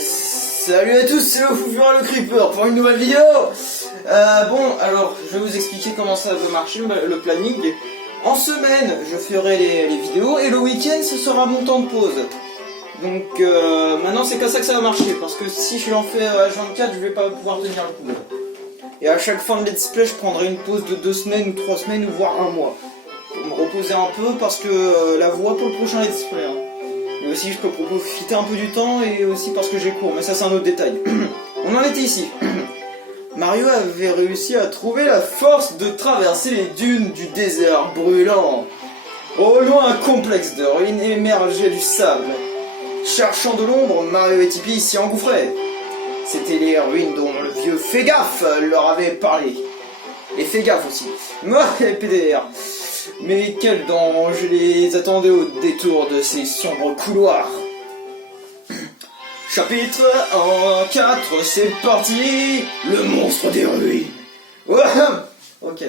Salut à tous, c'est le Foufura le Creeper pour une nouvelle vidéo. Bon, alors, je vais vous expliquer comment ça va marcher, le planning. En semaine, je ferai les vidéos, et le week-end, ce sera mon temps de pause. Donc, maintenant, c'est comme ça que ça va marcher, parce que si je l'en fais à H24, je vais pas pouvoir tenir le coup. Et à chaque fin de let's play, je prendrai une pause de 2 semaines, ou 3 semaines, ou voire un mois. Pour me reposer un peu, parce que la voix pour le prochain let's play. Hein. Et aussi, je peux profiter un peu du temps, et aussi parce que j'ai cours, mais ça, c'est un autre détail. On en était ici. Mario avait réussi à trouver la force de traverser les dunes du désert brûlant. Au loin, un complexe de ruines émergeait du sable. Cherchant de l'ombre, Mario et Tipeee s'y engouffraient. C'étaient les ruines dont le vieux Fégaf leur avait parlé. Et fais gaffe aussi. Moi, les PDR. Mais quel danger les attendait au détour de ces sombres couloirs. Chapitre 4, c'est parti. Le monstre des ruines. Ok.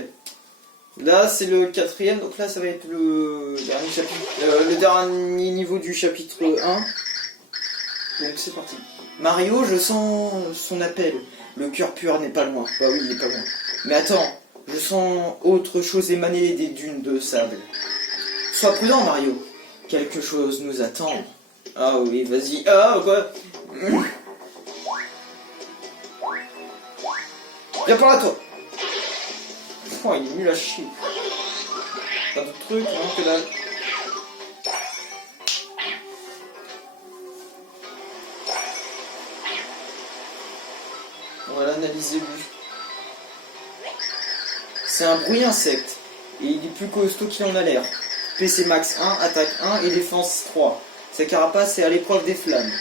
Là, c'est le 4ème, donc là, ça va être le dernier chapitre, le dernier niveau du chapitre 1. Donc, c'est parti. Mario, je sens son appel. Le cœur pur n'est pas loin. Bah oui, il est pas loin. Mais attends, je sens autre chose émaner des dunes de sable. Sois prudent, Mario. Quelque chose nous attend. Ah oui, vas-y. Ah, quoi? Viens par là, toi. Oh, il est nul à chier. Pas de trucs, non, que dalle. On va l'analyser lui. C'est un bruit insecte. Et il est plus costaud qu'il en a l'air. PC max 1, attaque 1 et défense 3. Sa carapace est à l'épreuve des flammes.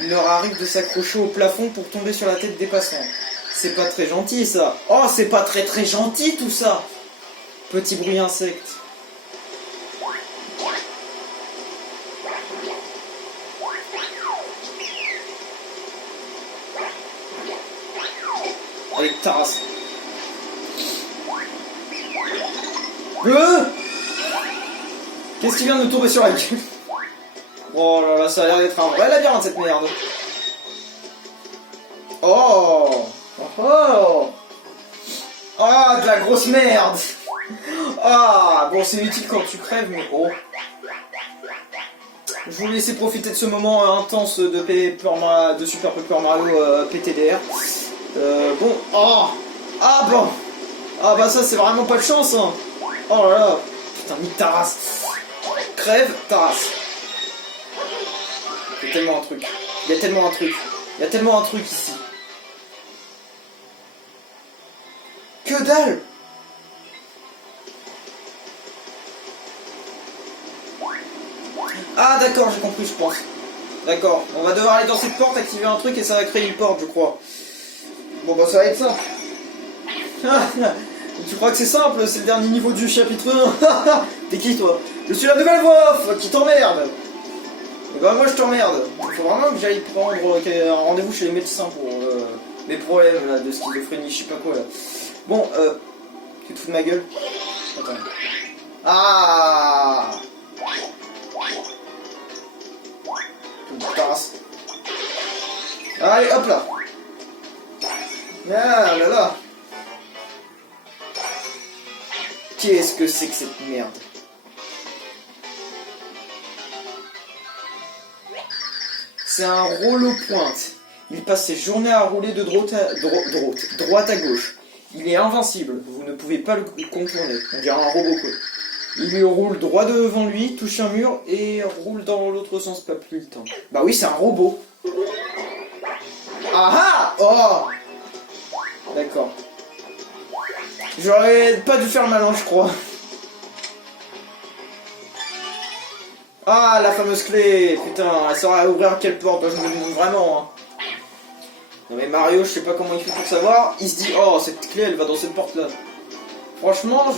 Il leur arrive de s'accrocher au plafond pour tomber sur la tête des passants. C'est pas très gentil ça. Oh, c'est pas très gentil tout ça. Petit bruit insecte. Avec Taras. Qu'est-ce qui vient de me tomber sur la gueule? Oh là là, ça a l'air d'être un vrai labyrinthe cette merde. Oh. Oh. Ah, de la grosse merde. Ah, bon, c'est utile quand tu crèves, mais oh. Je vous laisser profiter de ce moment intense de Super Paper Mario PTDR. Bon, oh. Ah bon. Ah bah ça, c'est vraiment pas de chance, hein. Oh là là. Putain, nique ta race. Crève ta race. Il y a tellement un truc. Il y a tellement un truc. Il y a tellement un truc ici. Que dalle! Ah d'accord, j'ai compris, je pense. D'accord, on va devoir aller dans cette porte, activer un truc et ça va créer une porte, je crois. Bon bah ça va être simple. Tu crois que c'est simple? C'est le dernier niveau du chapitre 1. T'es qui toi? Je suis la nouvelle voix off qui t'emmerde. Et bah moi je t'emmerde. Il faut vraiment que j'aille prendre un rendez-vous chez les médecins pour mes problèmes là, de schizophrénie, je sais pas quoi là. Bon, tu te fous de ma gueule? Attends. Ah! Tasse. Allez, hop là! Ah là là! Qu'est-ce que c'est que cette merde? C'est un rouleau pointe. Il passe ses journées à rouler de droite à gauche. Il est invincible, vous ne pouvez pas le contourner. On dirait un robot quoi. Il lui roule droit devant lui, touche un mur et roule dans l'autre sens, pas plus le temps. Bah oui, c'est un robot. Ah ah! Oh! D'accord. J'aurais pas dû faire malin, je crois. Ah, la fameuse clé! Putain, elle saura ouvrir quelle porte? Je me demande vraiment. Hein. Non mais Mario, je sais pas comment il fait pour savoir. Il se dit, oh, cette clé, elle va dans cette porte-là. Franchement,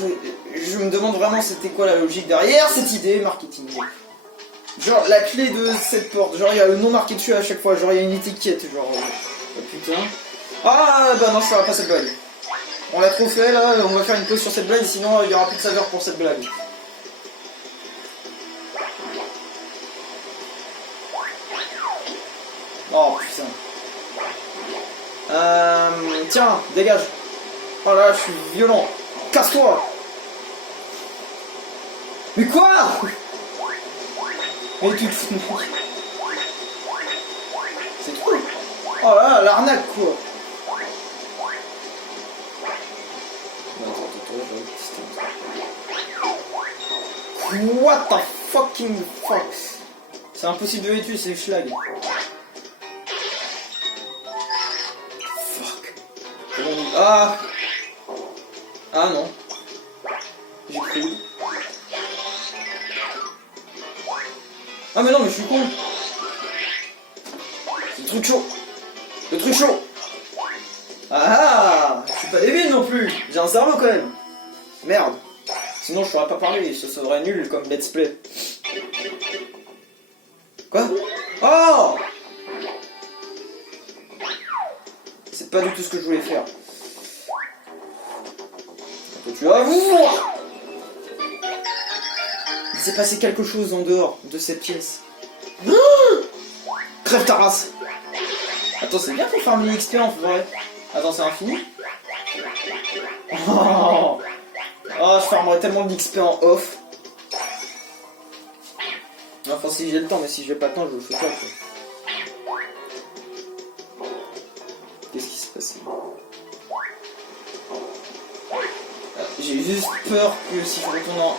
je me demande vraiment c'était quoi la logique derrière cette idée marketing. Genre, la clé de cette porte, genre, il y a le nom marqué dessus à chaque fois. Genre, il y a une étiquette, genre... Oh, putain. Ah, bah non, je ferai pas cette blague. On l'a trop fait là, on va faire une pause sur cette blague, sinon il y aura plus de saveur pour cette blague. Oh putain. Tiens, dégage. Oh là, je suis violent. Casse-toi. Mais quoi? Mais tu te fous de moi. C'est trop. Oh là, l'arnaque quoi. What the fucking fuck? C'est impossible de les tuer, c'est schlag. Fuck. Ah. Ah non. J'ai cru. Ah mais non, mais je suis con. C'est le truc chaud. Le truc chaud. Ah, je suis pas débile non plus. J'ai un cerveau quand même. Merde. Sinon je saurais pas parler, ce serait nul comme let's play. Quoi? Oh! C'est pas du tout ce que je voulais faire. Tu vas voir! Il s'est passé quelque chose en dehors de cette pièce. Crève ta race! Attends, c'est bien pour faire un mini XP en vrai. Attends, c'est infini? Oh, je farmerais tellement de XP en off. Enfin, si j'ai le temps, mais si j'ai pas le temps, je le fais pas. Qu'est-ce qui se passe? J'ai juste peur que si je retourne en...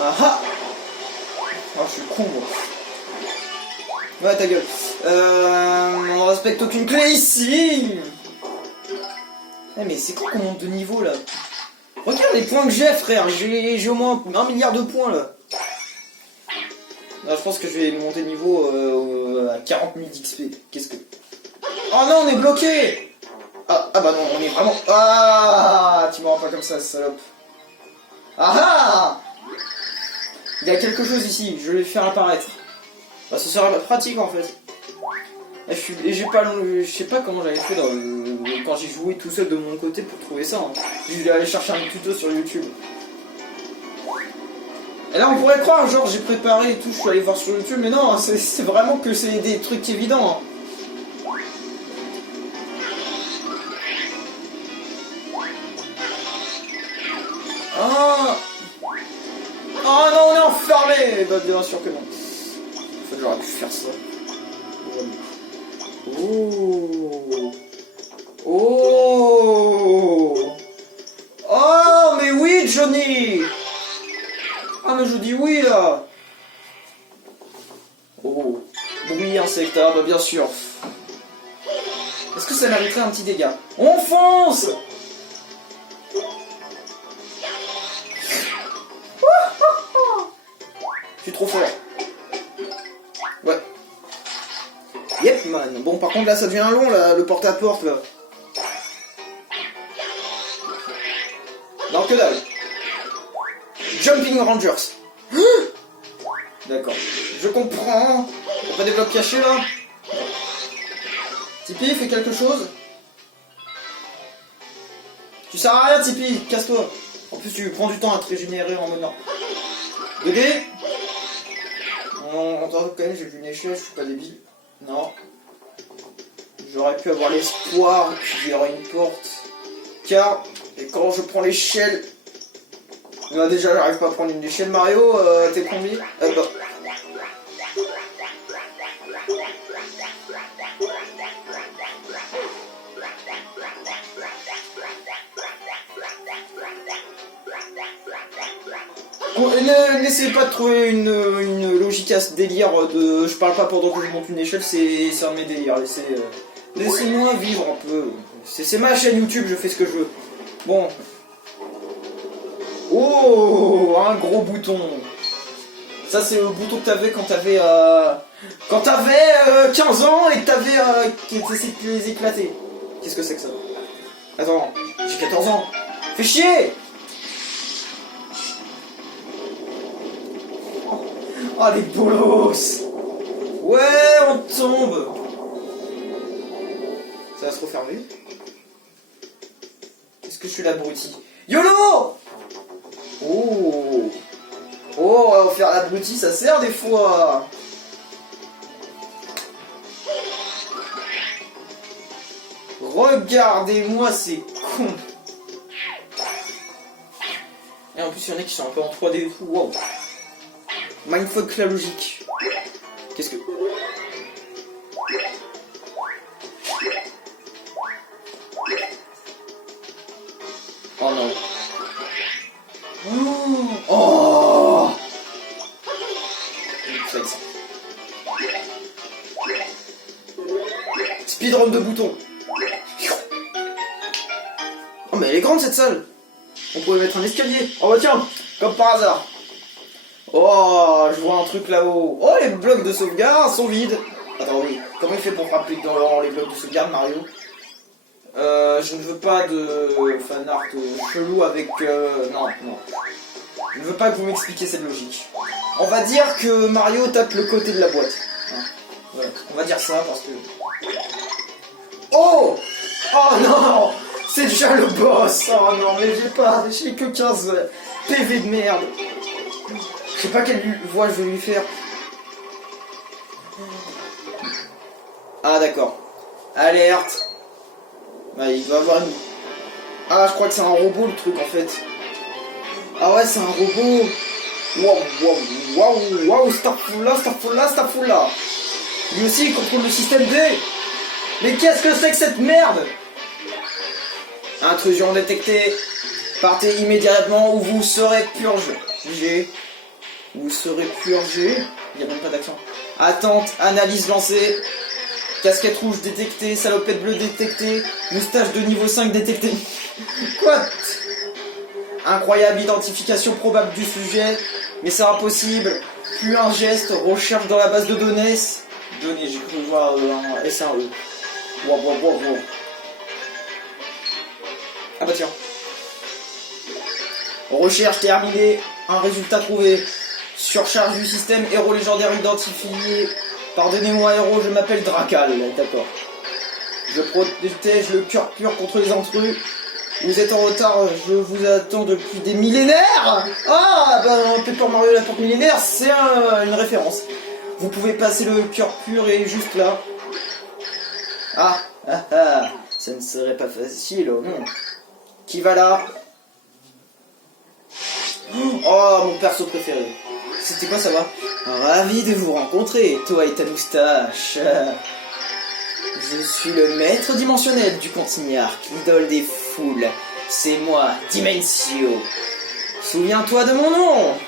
Ah ah! Oh, je suis con, moi. Ouais, ta gueule. On respecte aucune clé ici! Eh, mais c'est quoi qu'on monte de niveau, là? Regarde les points que j'ai, frère! J'ai au moins 1 milliard de points, là. Là, je pense que je vais monter de niveau à 40 000 d'XP. Qu'est-ce que... Oh non, on est bloqué! Ah bah non, on est vraiment... Ah, tu me rends pas comme ça, salope. Ah ah! Il y a quelque chose ici, je vais le faire apparaître. Bah, ce sera pratique en fait. Et j'ai pas... Je sais pas comment j'avais fait quand j'ai joué tout seul de mon côté pour trouver ça. Hein. Je vais aller chercher un tuto sur YouTube. Et là on pourrait croire, genre j'ai préparé et tout, je suis allé voir sur YouTube, mais non, c'est vraiment que c'est des trucs évidents. Hein. Ah! Oh non, on est enfermé! Bah bien sûr que non. En fait, j'aurais pu faire ça. Oh! Oh! Oh, mais oui, Johnny! Ah, mais je dis oui, là! Oh! Bruit insecta, bah bien sûr. Est-ce que ça mériterait un petit dégât? On fonce! Je suis trop fort. Ouais. Yep, man. Bon, par contre, là, ça devient long, là, le porte-à-porte, là. Non, que dalle. Jumping Rangers. D'accord. Je comprends. Y'a pas des blocs cachés, là? Tipeee, fais quelque chose. Tu sers à rien, Tipeee. Casse-toi. En plus, tu prends du temps à te régénérer en menant. 2D. En tant que quand même, j'ai vu une échelle, je suis pas débile. Non. J'aurais pu avoir l'espoir qu'il y aurait une porte. Car, et quand je prends l'échelle... Là déjà, j'arrive pas à prendre une échelle, Mario, t'es combien? Bah... N'essayez pas de trouver une logique à ce délire de... Je parle pas pendant que je monte une échelle, c'est un de mes délires. Laissez-moi vivre un peu. C'est ma chaîne YouTube, je fais ce que je veux. Bon. Oh, un gros bouton. Ça, c'est le bouton que t'avais quand t'avais... Quand t'avais 15 ans et que t'avais... qui essayé de les éclater. Qu'est-ce que c'est que ça? Attends, j'ai 14 ans. Fais chier! Oh, les bolos! Ouais, on tombe! Ça va se refermer. Est-ce que je suis l'abruti? YOLO! Oh! Oh, faire l'abruti, ça sert des fois! Regardez-moi ces cons. Et en plus, il y en a qui sont un peu en 3D et tout. Wow. Mindfuck la logique. Qu'est-ce que... Oh non. Oh. Speedrun de boutons. Oh mais elle est grande cette salle. On pourrait mettre un escalier. Oh bah tiens, comme par hasard. Oh, je vois un truc là-haut. Oh, les blocs de sauvegarde sont vides. Attends, oui. Comment il fait pour frapper dans les blocs de sauvegarde, Mario? Je ne veux pas de fanart chelou avec... Non, non. Je ne veux pas que vous m'expliquiez cette logique. On va dire que Mario tape le côté de la boîte. Hein. Ouais, on va dire ça parce que... Oh! Oh non! C'est déjà le boss! Oh non, mais j'ai que 15 PV de merde. Je sais pas quelle voix je vais lui faire. Ah d'accord. Alerte. Ah, il va avoir une... Ah, je crois que c'est un robot le truc en fait. Ah ouais, c'est un robot. Waouh, waouh, waouh, waouh, Starfula. Lui aussi, il contrôle le système D. Mais qu'est-ce que c'est que cette merde? Intrusion détectée. Partez immédiatement ou vous serez purgé. Vous serez purgé. Il n'y a même pas d'accent. Attente, analyse lancée. Casquette rouge détectée, salopette bleue détectée, moustache de niveau 5 détectée. Quoi? Incroyable identification probable du sujet, mais c'est impossible. Plus un geste, recherche dans la base de données. Données, j'ai cru voir un S1E. Wow. Ah bah tiens. Recherche terminée, un résultat trouvé. Surcharge du système, héros légendaire identifié. Pardonnez-moi héros, je m'appelle Dracal, d'accord. Je protège le cœur pur contre les intrus. Vous êtes en retard, je vous attends depuis des millénaires. Ah, ben Paper Mario la porte millénaire, c'est une référence. Vous pouvez passer le cœur pur et juste là. Ah, ça ne serait pas facile, oh non. Qui va là? Oh, mon perso préféré. C'était quoi ça va? Ravi de vous rencontrer, toi et ta moustache. Je suis le maître dimensionnel du Continiarque, l'idole des foules. C'est moi, Dimensio. Souviens-toi de mon nom.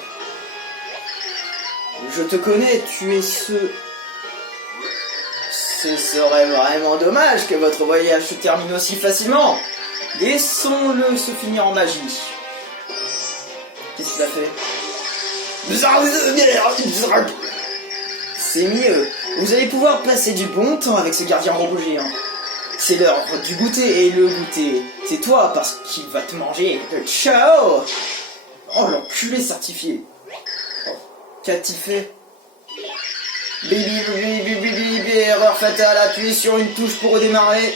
Je te connais, tu es ce... Ce serait vraiment dommage que votre voyage se termine aussi facilement. Laissons-le se finir en magie. Qu'est-ce qu'il a fait? C'est mieux. Vous allez pouvoir passer du bon temps avec ce gardien robot géant. C'est l'heure du goûter, et le goûter, c'est toi parce qu'il va te manger. Ciao. Oh l'enculé certifié. Oh, qu'a-t-il fait? Erreur fatale, appuyez sur une touche pour redémarrer.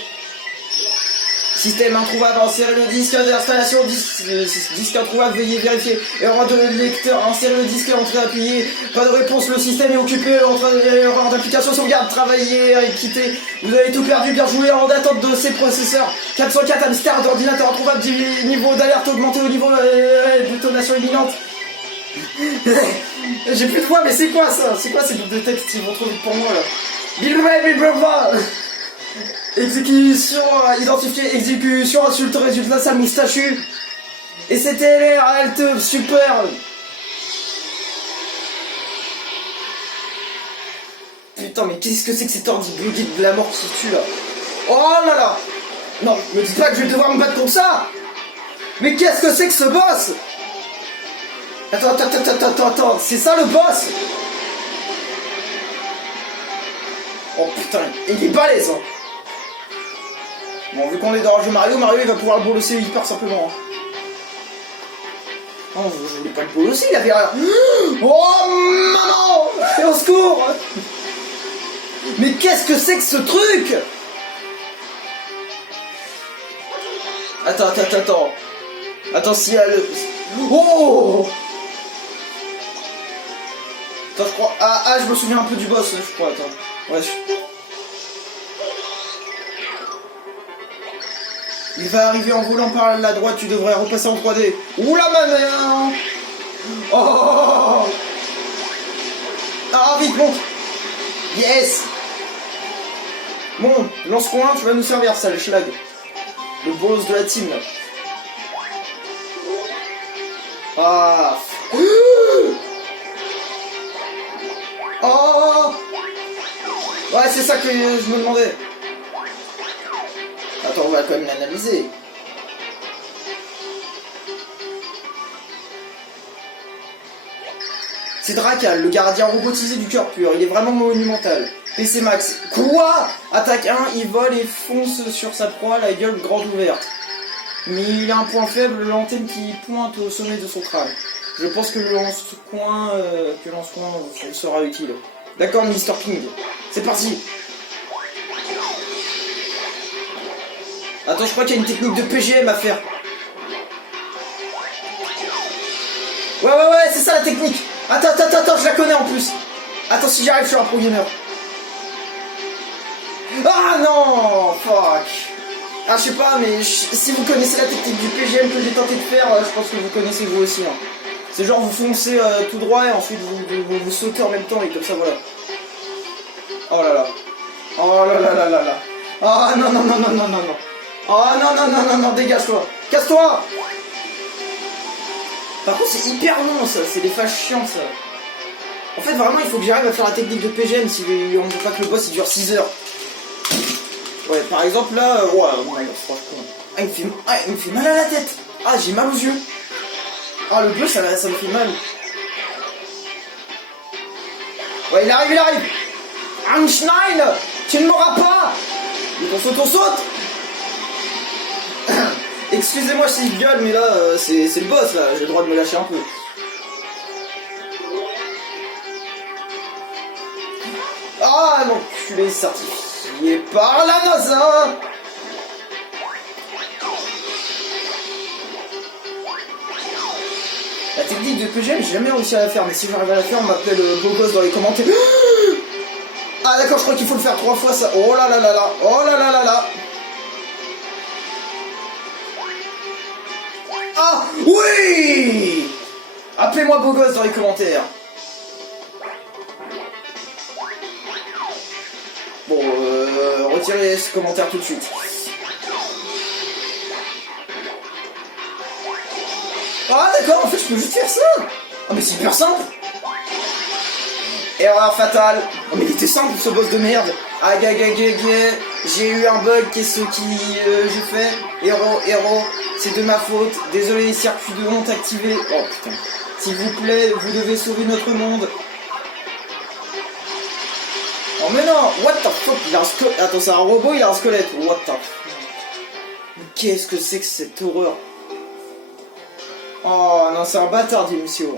Système introuvable, insérez le disque d'installation, disque introuvable, veuillez vérifier. Erreur de lecteur, insérez le disque, entrée appuyée. Pas de réponse, le système est occupé, erreur d'application, sauvegarde, travaillez, quittez. Vous avez tout perdu, bien joué, en attente de ces processeurs. 404 hamsters d'ordinateur introuvable, niveau d'alerte augmenté au niveau de détonation imminente. J'ai plus de voix, mais c'est quoi ça? C'est quoi ces boucles de texte? Ils vont trop vite pour moi là. Exécution identifiée, exécution insulte résultat sa moustachu. Et c'était l'air alt super. Putain mais qu'est-ce que c'est que cet ordi bugué de la mort qui se tue là? Oh là là. Non, me dites pas que je vais devoir me battre contre ça. Mais qu'est-ce que c'est que ce boss? Attends, c'est ça le boss? Oh putain, il est balèze hein. Bon, vu qu'on est dans le jeu Mario, il va pouvoir le bolosser hyper simplement. Oh, je voulais pas le bolosser, il avait rien. Oh, maman! Et au secours! Mais qu'est-ce que c'est que ce truc? Attends. Attends, s'il y a le... Oh! Attends, je crois... Ah, je me souviens un peu du boss, je crois, attends. Ouais, Il va arriver en volant par la droite, tu devrais repasser en 3D. Oula ma mère. Oh. Ah vite monte. Yes. Bon, lance-coin, tu vas nous servir ça, le schlag. Le boss de la team là. Ah. Oh. Ouais, c'est ça que je me demandais. Attends, on va quand même l'analyser. C'est Drakal, le gardien robotisé du cœur pur. Il est vraiment monumental. PC Max. Quoi? Attaque 1, il vole et fonce sur sa proie, la gueule grande ouverte. Mais il a un point faible, l'antenne qui pointe au sommet de son crâne. Je pense que le lance-coin sera utile. D'accord, Mr. King. C'est parti. Attends, je crois qu'il y a une technique de PGM à faire. Ouais, c'est ça la technique. Attends, je la connais en plus. Attends, si j'arrive, je suis un pro gamer. Ah non, fuck. Ah, je sais pas, mais si vous connaissez la technique du PGM que j'ai tenté de faire, je pense que vous connaissez vous aussi. Hein. C'est genre vous foncez tout droit et ensuite vous sautez en même temps et comme ça, voilà. Oh là là. Oh là là là là là. Oh non. Oh non, dégage-toi. Casse-toi. Par contre, c'est hyper long ça, c'est des phases chiantes ça. En fait, vraiment, il faut que j'arrive à faire la technique de PGM si on ne veut pas que le boss il dure 6 heures. Ouais, par exemple là, ouais, franchement. Ah, il me fait mal à la tête. Ah, j'ai mal aux yeux. Ah, le bleu, ça me fait mal. Ouais, il arrive. Einstein, tu ne m'auras pas. On saute. Excusez-moi si je gueule, mais là, c'est le boss, là. J'ai le droit de me lâcher un peu. Ah, l'enculé certifié par la NASA. La technique de PGM, j'ai jamais réussi à la faire, mais si j'arrive à la faire, on m'appelle beau gosse dans les commentaires. Ah d'accord, je crois qu'il faut le faire 3 fois ça. Oh là là là là. Oh là là là là. Ah oui. Appelez-moi beau gosse dans les commentaires. Bon, retirez ce commentaire tout de suite. Ah d'accord, en fait je peux juste faire ça. Ah mais c'est hyper simple. Erreur fatale. Oh mais il était simple ce boss de merde. Ah j'ai eu un bug, qu'est-ce qui j'ai fait? Héros, c'est de ma faute. Désolé, circuit de honte activé. Oh putain. S'il vous plaît, vous devez sauver notre monde. Oh mais non, what the fuck, il a un squelette. Attends, c'est un robot, il a un squelette. What the fuck. Qu'est-ce que c'est que cette horreur? Oh non, c'est un bâtard, dit Monsieur.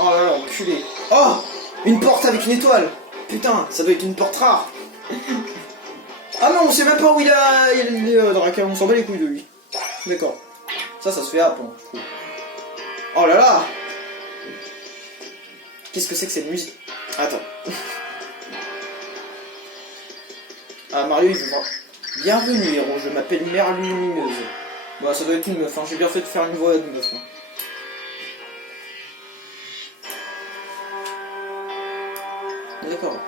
Oh là là, enculé. Oh, une porte avec une étoile. Putain, ça doit être une porte rare. Ah non, on sait même pas où il est Drakal, on s'en bat les couilles de lui. D'accord. Ça se fait hop, hein, je trouve. Oh là là. Qu'est-ce que c'est que cette musique? Attends. Ah, Mario, il veut voir. Bienvenue, héros, je m'appelle Merlu Lumineuse. Bah, ça doit être une meuf, hein. J'ai bien fait de faire une voix de meuf. Hein. D'accord.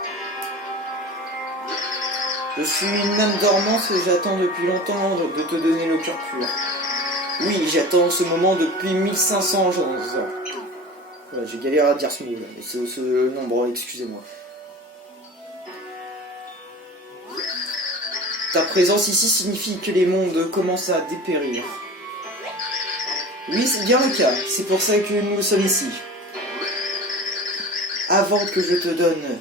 Je suis une âme dormante et j'attends depuis longtemps de te donner le cœur pur. Oui, j'attends ce moment depuis 1500 ans. Voilà, j'ai galéré à dire ce mot là, ce nombre, excusez-moi. Ta présence ici signifie que les mondes commencent à dépérir. Oui, c'est bien le cas, c'est pour ça que nous sommes ici. Avant que je te donne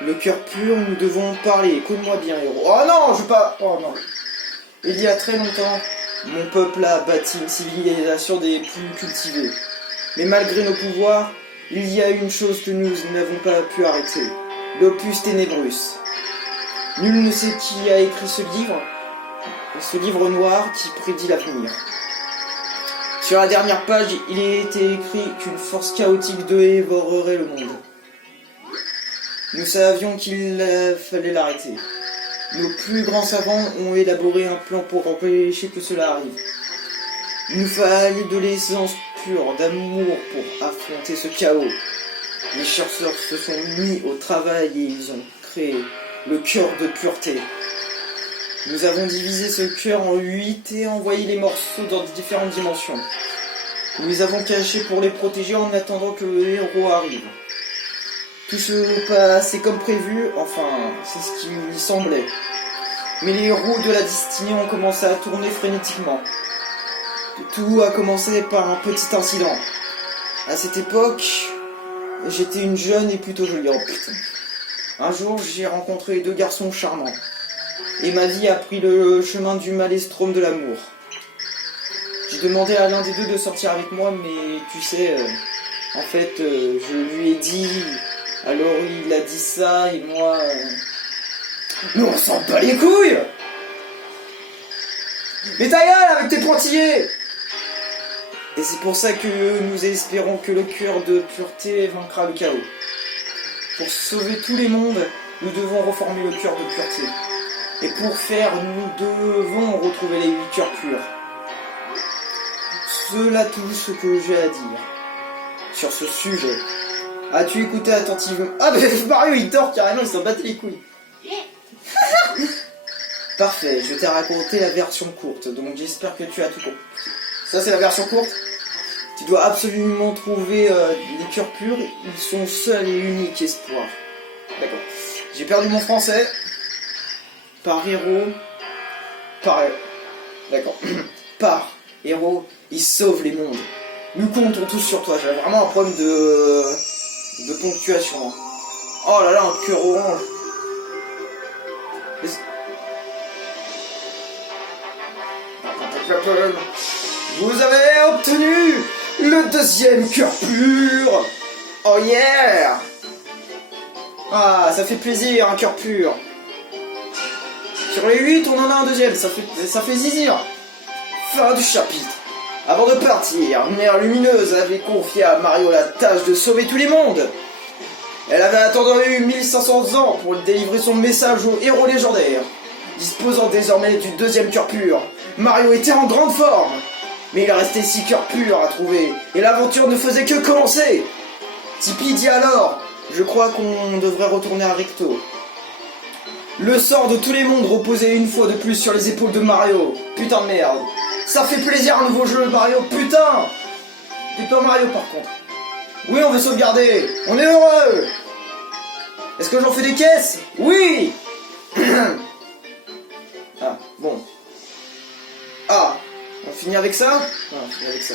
le cœur pur, nous devons parler. Écoute-moi bien, héros. Oh non, je veux pas... Oh non. Il y a très longtemps, mon peuple a bâti une civilisation des plus cultivées. Mais malgré nos pouvoirs, il y a une chose que nous n'avons pas pu arrêter. L'Opus Ténébrus. Nul ne sait qui a écrit ce livre noir qui prédit l'avenir. Sur la dernière page, il était écrit qu'une force chaotique dévorerait le monde. Nous savions qu'il fallait l'arrêter. Nos plus grands savants ont élaboré un plan pour empêcher que cela arrive. Il nous fallait de l'essence pure d'amour pour affronter ce chaos. Les chercheurs se sont mis au travail et ils ont créé le cœur de pureté. Nous avons divisé ce cœur en 8 et envoyé les morceaux dans différentes dimensions. Nous les avons cachés pour les protéger en attendant que le héros arrive. Tout se passait comme prévu, enfin, c'est ce qui lui semblait. Mais les roues de la destinée ont commencé à tourner frénétiquement. Tout a commencé par un petit incident. À cette époque, j'étais une jeune et plutôt jolie. Oh putain. Un jour, j'ai rencontré 2 garçons charmants. Et ma vie a pris le chemin du maelstrom de l'amour. J'ai demandé à l'un des deux de sortir avec moi, mais tu sais, en fait, je lui ai dit... Alors il a dit ça, et moi... Mais on s'en bat les couilles! Mais ta gueule avec tes pointillés! Et c'est pour ça que nous espérons que le cœur de pureté vaincra le chaos. Pour sauver tous les mondes, nous devons reformer le cœur de pureté. Et pour faire, nous devons retrouver les 8 cœurs purs. Cela tout ce que j'ai à dire sur ce sujet. As-tu écouté attentivement? Ah mais Mario il dort carrément, il s'en battait les couilles. Parfait, je t'ai raconté la version courte, donc j'espère que tu as tout compris. Ça c'est la version courte. Tu dois absolument trouver les cœurs purs, ils sont seul et unique espoir. D'accord. J'ai perdu mon français. Par héros. D'accord. Par héros, il sauve les mondes. Nous comptons tous sur toi. J'avais vraiment un problème de ponctuation. Oh là là, un cœur orange. Vous avez obtenu le 2e cœur pur. Oh yeah. Ah, ça fait plaisir, un cœur pur. Sur les 8, on en a un 2e, ça fait zizir. Fin du chapitre. Avant de partir, Mère Lumineuse avait confié à Mario la tâche de sauver tous les mondes. Elle avait attendu 1500 ans pour délivrer son message au héros légendaire. Disposant désormais du 2e cœur pur, Mario était en grande forme. Mais il restait 6 cœurs purs à trouver, et l'aventure ne faisait que commencer. Tipeee dit alors, je crois qu'on devrait retourner à Ricto. Le sort de tous les mondes reposait une fois de plus sur les épaules de Mario. Putain de merde. Ça fait plaisir un nouveau jeu Mario, putain. Et pas Mario par contre. Oui, on veut sauvegarder. On est heureux. Est-ce que j'en fais des caisses? Oui. Ah, bon. Ah, on finit avec ça? Non, on finit avec ça.